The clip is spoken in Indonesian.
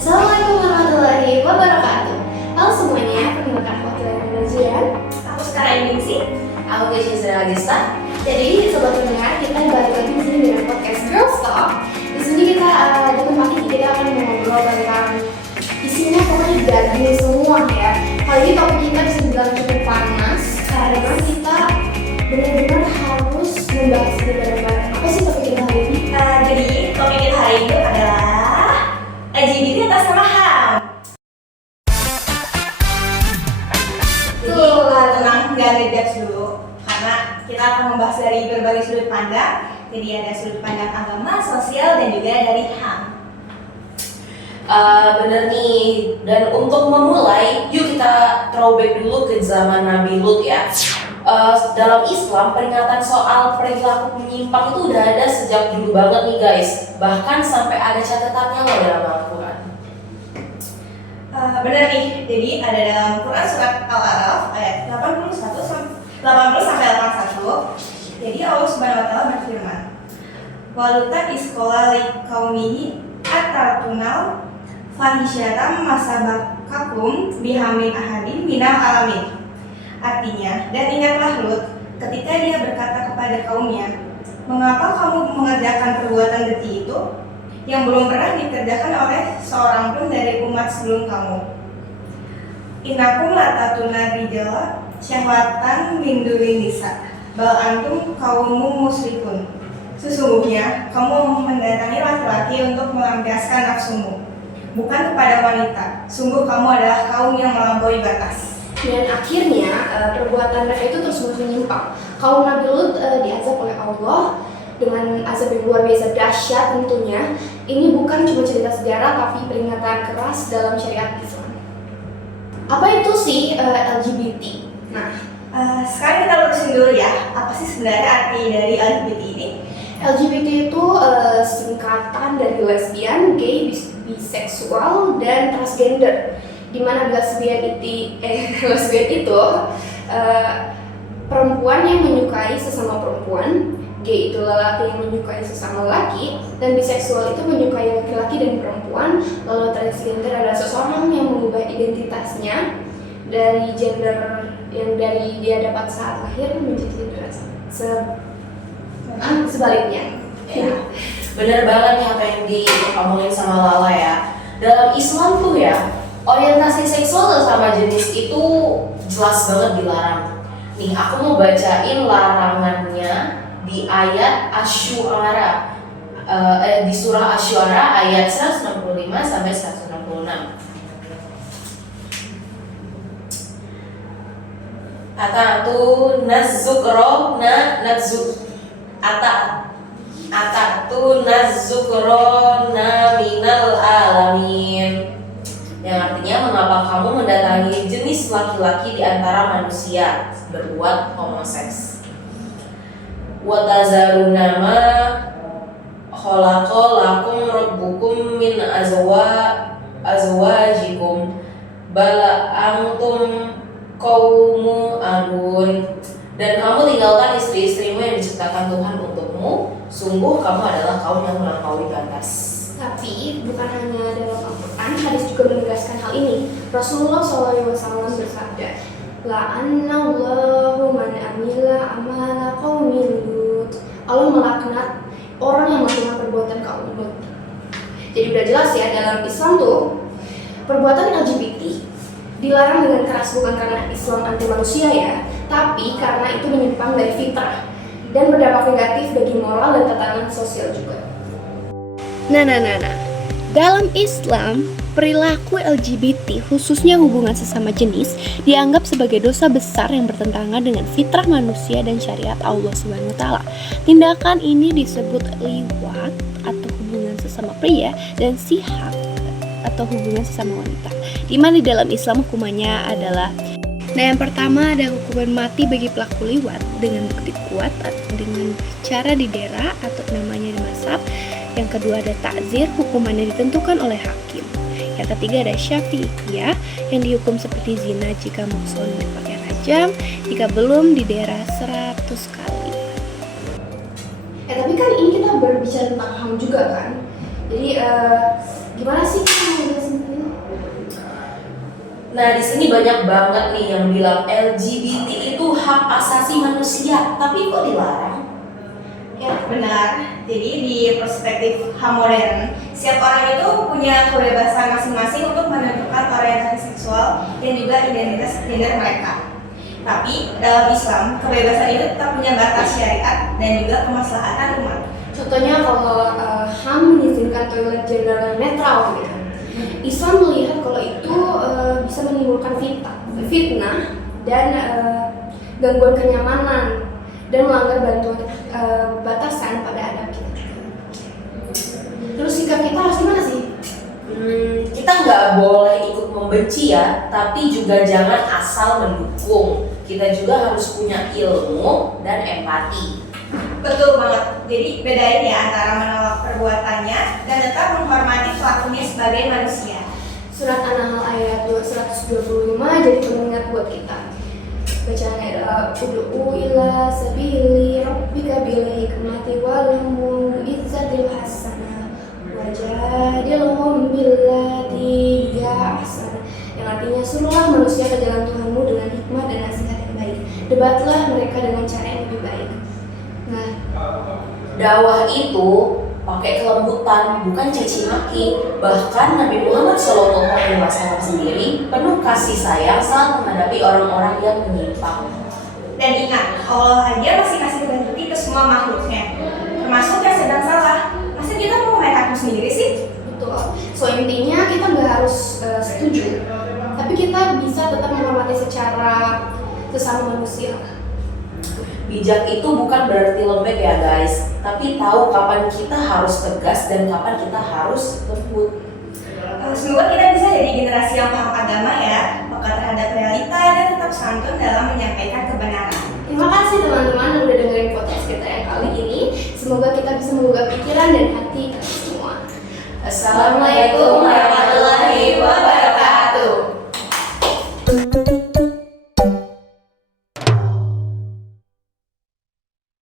Assalamualaikum warahmatullahi wabarakatuh. Halo semuanya, perkenalkan aku Atilaina Najian. Aku sekarang ini sih. Aku Gizra Agesta. Jadi sobat pendengar, kita balik lagi di sini dengan podcast Girls Talk. Di sini kita di tempat ini kita akan ngobrol tentang isinya pokoknya daging semua ya. Kali ini topik kita bisa dibilang cukup panas karena kita benar-benar harus membahas ini bareng-bareng. Apa sih topik kita hari ini? Jadi topik kita hari ini adalah LGBT atas nama HAM. Jadi tenang, nggak ngejudge dulu karena kita akan membahas dari berbagai sudut pandang. Jadi ada sudut pandang agama, sosial, dan juga dari HAM. Bener nih, dan untuk memulai, yuk kita throwback dulu ke zaman Nabi Lut ya. Dalam Islam, peringatan soal perilaku menyimpang itu udah ada sejak dulu banget nih guys. Bahkan sampai ada catatannya loh dalam Al-Quran. Benar nih, jadi ada dalam Quran surat Al-A'raf ayat 80 sampai 81. Jadi Allah Subhanahu wa taala berfirman, "Waluta iskola liqaumihi atartunal fahisyatam masabakakum bihamin ahadin minal alamin." Artinya, dan ingatlah Lut ketika dia berkata kepada kaumnya, "Mengapa kamu mengerjakan perbuatan keji itu yang belum pernah dikerjakan oleh seorang pun dari umat sebelum kamu? Innakum latatuna rijala syahwatan min dunin nisa, bal antum kaumun musyrikun." Sesungguhnya kamu mendatangi laki-laki untuk melampiaskan nafsumu, bukan kepada wanita. Sungguh kamu adalah kaum yang melampaui batas. Dan akhirnya perbuatan mereka itu terus menyimpang. Kaum Nabi Lut diazab oleh Allah dengan azab yang luar biasa dahsyat tentunya. Ini bukan cuma cerita sejarah tapi peringatan keras dalam syariat Islam. Apa itu sih LGBT? Nah, Sekarang kita lurusin dulu ya, apa sih sebenarnya arti dari LGBT ini? LGBT itu singkatan dari lesbian, gay, biseksual, dan transgender. Dimana lesbian itu perempuan yang menyukai sesama perempuan, gay itu lelaki yang menyukai sesama lelaki, dan biseksual itu menyukai laki-laki dan perempuan. Lalu transgender adalah seseorang yang mengubah identitasnya dari gender yang dari dia dapat saat lahir menjadi gender sebaliknya. Ya, bener banget nih apa yang diomongin sama Lala ya. Dalam Islam tuh ya, orientasi seksual sama jenis itu jelas banget dilarang. Nih, aku mau bacain larangannya di ayat Asy-Syu'ara, di surah Asy-Syu'ara ayat 165 sampai 166. Atatu nazukrona minal alamin. Yang artinya, mengapa kamu mendatangi jenis laki-laki di antara manusia berbuat homoseks. Wa tazaruna ma khalaqa lakum rabbukum min azwajikum bal antum qaumu adun. Dan kamu tinggalkan istri-istrimu yang diciptakan Tuhan untukmu. Sungguh kamu adalah kaum yang melampaui batas. Tapi bukan hanya dalam Al-Quran, hadis juga menegaskan hal ini. Rasulullah SAW bersabda, "La'anallahu man amila amala qaumin Lut." Allah melaknat orang yang melakukan perbuatan kaum Lut. Jadi udah jelas ya, dalam Islam tuh perbuatan LGBT dilarang dengan keras, bukan karena Islam anti manusia ya, tapi karena itu menyimpang dari fitrah dan berdampak negatif bagi moral dan tatanan sosial juga. Nah. Dalam Islam, perilaku LGBT, khususnya hubungan sesama jenis, dianggap sebagai dosa besar yang bertentangan dengan fitrah manusia dan syariat Allah SWT. Tindakan ini disebut liwat atau hubungan sesama pria dan sihak atau hubungan sesama wanita. Di mana di dalam Islam hukumannya adalah, yang pertama ada hukuman mati bagi pelaku liwat dengan bukti kuat dengan cara didera atau namanya dimasab. Yang kedua ada ta'zir, hukumannya ditentukan oleh hakim. Yang ketiga ada syafi'iyah, yang dihukum seperti zina jika maksudnya pakai rajam, jika belum didera 100 kali. Tapi kan ini kita berbicara tentang HAM juga kan. Jadi gimana sih kita ngejelasin Min? Nah, di sini banyak banget nih yang bilang LGBT itu hak asasi manusia, tapi kok dilarang? Ya, benar. Jadi di perspektif HAM modern, setiap orang itu punya kebebasan masing-masing untuk menentukan orientasi seksual dan juga identitas gender mereka. Tapi dalam Islam, kebebasan itu tetap punya batas syariat dan juga kemaslahatan umat. Contohnya kalau HAM mengizinkan toilet gender netral gitu. Islam melihat kalau itu bisa menimbulkan fitnah dan gangguan kenyamanan dan melanggar batasan pada adab kita. Terus sikap kita harus gimana sih? Kita nggak boleh ikut membenci ya, tapi juga jangan asal mendukung. Kita juga harus punya ilmu dan empati. Betul banget. Jadi bedain ya antara menolak perbuatannya dan tetap menghormati pelakunya sebagai manusia. Surat An-Nahl ayat 125 jadi pengingat buat kita. Bacaannya adalah ud'u ila sabili rabbika bil hikmati wal mau'izatil hasanah wajadilhum billati hiya ahsan. Yang artinya suruhlah manusia ke jalan Tuhanmu dengan hikmah dan nasihat yang baik. Debatlah mereka dengan cara yang lebih baik. Nah, Dakwah itu pakai kelembutan, bukan caci maki. Bahkan Nabi Muhammad SAW sendiri penuh kasih sayang saat menghadapi orang-orang yang menyimpang. Dan ingat, Allah aja masih kasih rezeki ke semua makhluknya, termasuk yang sedang salah. Masa kita mau main hakim sendiri sih? betul. So intinya kita nggak harus setuju, tapi kita bisa tetap menghormati secara sesama manusia. Bijak itu bukan berarti lembek ya guys, tapi tahu kapan kita harus tegas dan kapan kita harus lembut. Semoga kita bisa jadi generasi yang paham agama ya, peka terhadap realita dan tetap santun dalam menyampaikan kebenaran. Terima kasih teman-teman yang udah dengerin podcast kita yang kali ini. Semoga kita bisa menggugah pikiran dan hati kalian semua. Assalamualaikum warahmatullahi wabarakatuh.